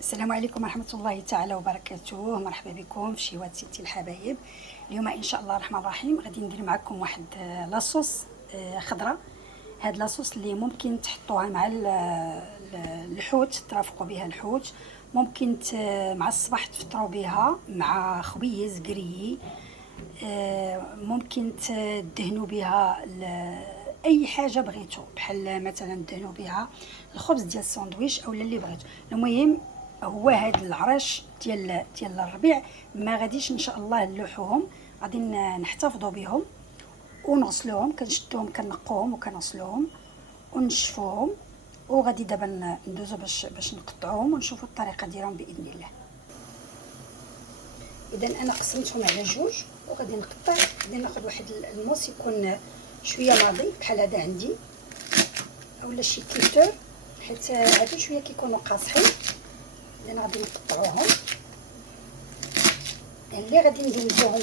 السلام عليكم ورحمة الله تعالى وبركاته. مرحبا بكم في شيوات ستي الحبايب. اليوم ان شاء الله الرحمن الرحيم غادي ندير معكم واحد لاصوص خضراء. هاد لاصوص اللي ممكن تحطوها مع الحوت، ترافقوا بها الحوت. ممكن مع الصباح تفطروا بها مع خبيز قري. ممكن تدهنوا بها اي حاجه بغيتو، بحال مثلا دهنوا بها الخبز ديال الساندويتش او اللي بغيتو. المهم هو هاد العرش ديال الربيع ما غاديش ان شاء الله نلوحوهم، غادي نحتفظوا بهم ونغسلوهم. كنشدوهم كنقوهم وكنغسلوهم ونشفوهم، وغادي دابا ندوزو باش نقطعوهم ونشوفوا الطريقه ديالهم باذن الله. اذا انا قسمتهم على جوج وغادي نقطع. غادي ناخذ واحد الموس يكون شويه ناضي بحال هذا عندي، اولا شي كيتور، حيت هادو شويه كيكونوا قاصحين. اذا غادي نقطعوهم، اللي غادي ندمجوهم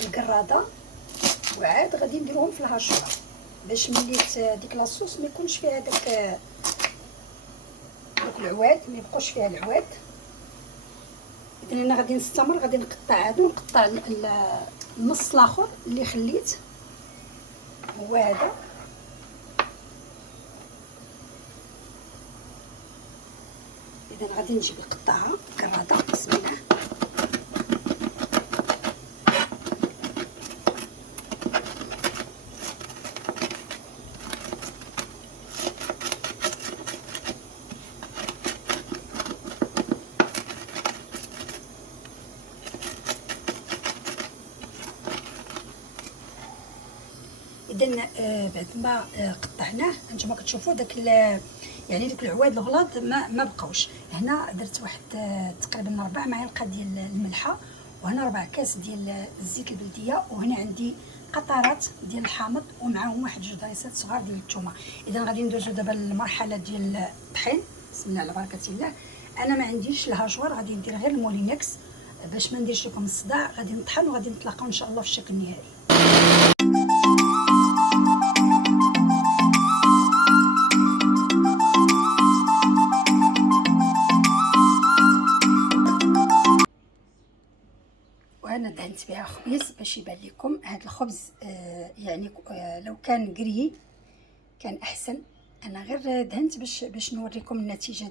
بالقراده، وعاد غادي نديروهم في الهاشوره باش ملي ديك لاصوص ما يكونش فيها داك العواد، ما يبقوش فيها العواد. اذا انا غادي نستمر، غادي نقطع هادو، نقطع النص الاخر اللي خليت هو هذا. اذا غادي نجيب القطاعه كراده، بسم الله. اذا بعد ما قطعناه انتما كتشوفوا داك يعني دوك العواد الغلاظ ما بقاوش. هنا درت واحد تقريبا 4 معالق ديال الملحه، وهنا 4 كاس ديال الزيت البلديه، وهنا عندي قطرات ديال الحامض ومعاهم واحد 2 ضريسات صغار ديال الثومه. اذا غادي ندوزو دابا للمرحله ديال الطحين. بسم الله على بركه الله. انا ما عنديش الهاجوار، غادي ندير غير المولينكس باش ما نديرش لكم الصداع. غادي نطحن وغادي نتلاقاو ان شاء الله في الشكل النهائي. وانا دهنت بها خبيز باش يبان لكم هذا الخبز. يعني لو كان قري كان احسن. انا غير دهنت باش نوريكم النتيجه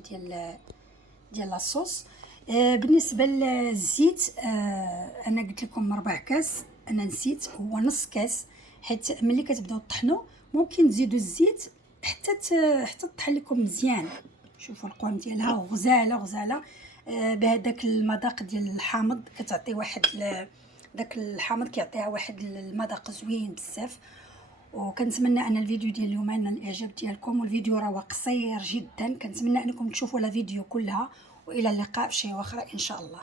ديال لاصوص. بالنسبه للزيت، انا قلت لكم 4 كاس، انا نسيت، هو نص كاس. حيت ملي كتبداو تطحنوا ممكن تزيدوا الزيت حتى تطحن لكم مزيان. شوفوا القوام ديالها غزاله غزاله. بهذاك المذاق ديال الحامض كتعطي واحد داك الحامض كيعطيها واحد المذاق زوين بزاف. وكنتمنى ان الفيديو ديال اليوم نال الاعجاب ديالكم، والفيديو راه قصير جدا. كنتمنى انكم تشوفوا لا فيديو كلها، والى اللقاء في شيء اخرى ان شاء الله.